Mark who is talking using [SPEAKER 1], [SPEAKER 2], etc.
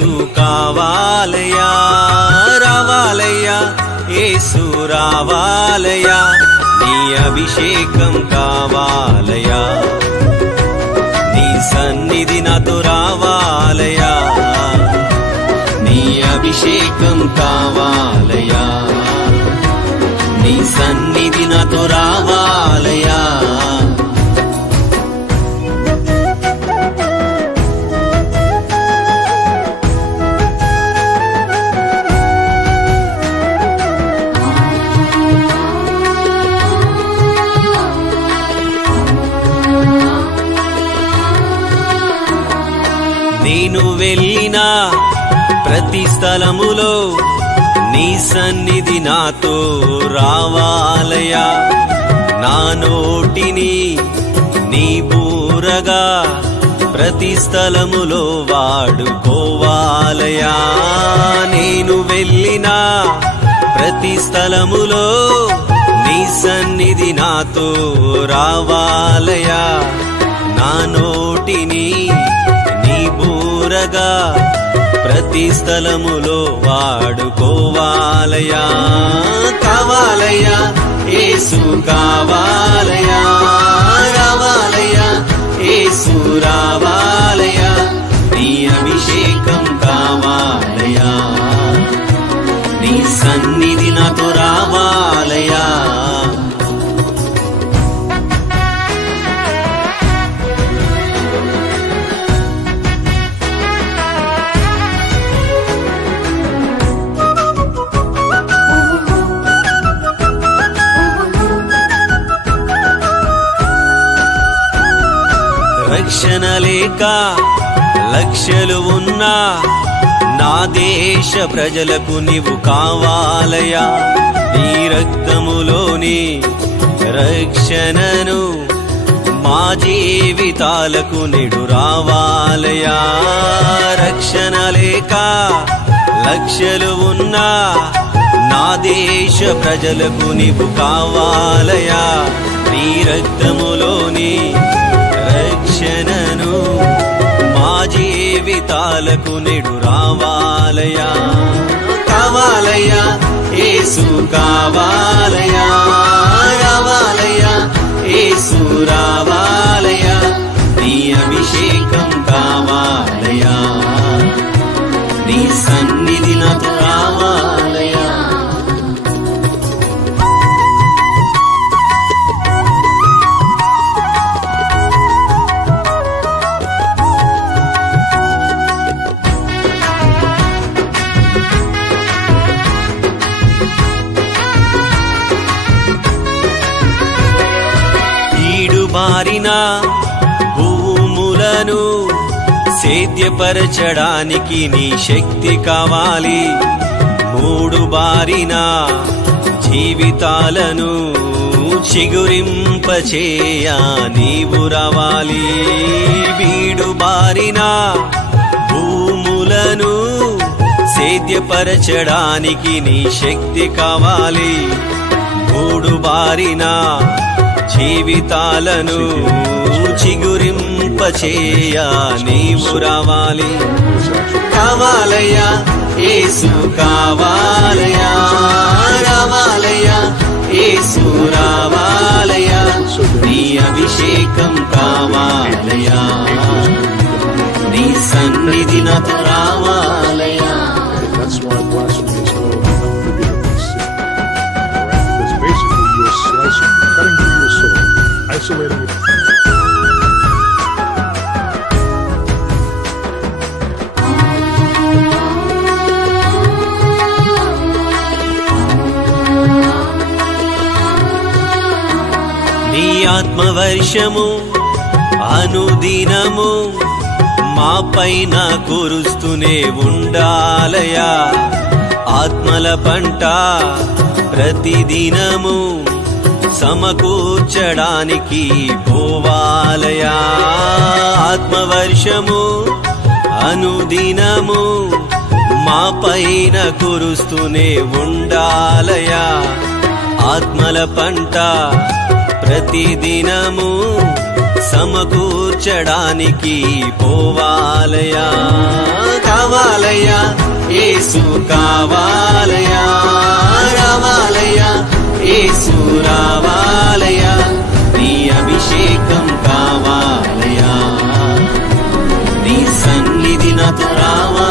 [SPEAKER 1] ఏసు కావాలయా రావాలయ్యా ఏసు రావాలయా నీ అభిషేకం కావాలయా నీ సన్నిధి నాతో రావాలయా నీ అభిషేకం కావాలయా నీ సన్నిధి నాతో రావాలయా వెళ్ళినా ప్రతి స్థలములో నీ సన్నిధి నాతో రావాలయా నా నోటిని నీ బూరగా ప్రతి స్థలములో వాడుకోవాలయా నేను వెళ్ళినా ప్రతి స్థలములో నీ సన్నిధి నాతో రావాలయా నా నోటిని బూరగా ప్రతి స్థలములో వాడుకోవాలయా కావాలయా ఏసు కావాలయా రావాలయా ఏసు రావాలయా నీ అభిషేకం కావాలయా నీ సన్నిధి రక్షణ లేక లక్షలు ఉన్నా నా దేశ ప్రజలకు నీవు కావాలయా నీ రక్తములోని రక్షణను మా జీవితాలకు నిడు రావాలయా రక్షణ లేక లక్షలు ఉన్నా నా దేశ ప్రజలకు నీవు కావాలయా నీ రక్తములోని రక్షణను మా జీవితాలకు నిడు రావాలయా కావాలయ్యా ఏసు కావాలయా రావాలయ్యా ఏసు రావాలయా నీ అభిషేకం ఈడు బారిన భూములను సేద్యపరచడానికి నీ శక్తి కావాలి. మూడు బారిన జీవితాలను చిగురింపచేయ నీవు రావాలి. వీడు బారిన భూములను సేద్యపరచడానికి నీ శక్తి కావాలి. మూడు బారినా జీవితాలను చిగురింపచేయ నీవు రావాలి. కావాలయ్యా ఏసు కావాలయ్యా రావాలయ్యా ఏసు రావాలయ్యా నీ అభిషేకం కావాలయ్యా. నీ సన్నిధి నాతో రావాలయ్యా
[SPEAKER 2] isolating it.
[SPEAKER 1] నీ ఆత్మవర్షము అనుదినము మా పైన కురుస్తూనే ఉండాలయా ఆత్మల పంట ప్రతిదినము సమకూర్చడానికి పోవాలయా ఆత్మవర్షము అనుదినము మా పైన కురుస్తూనే ఉండాలయా. ఆత్మల పంట ప్రతిదినము సమకూర్చడానికి పోవాలయా కావాలయా ఏసు కావాలయా. रावा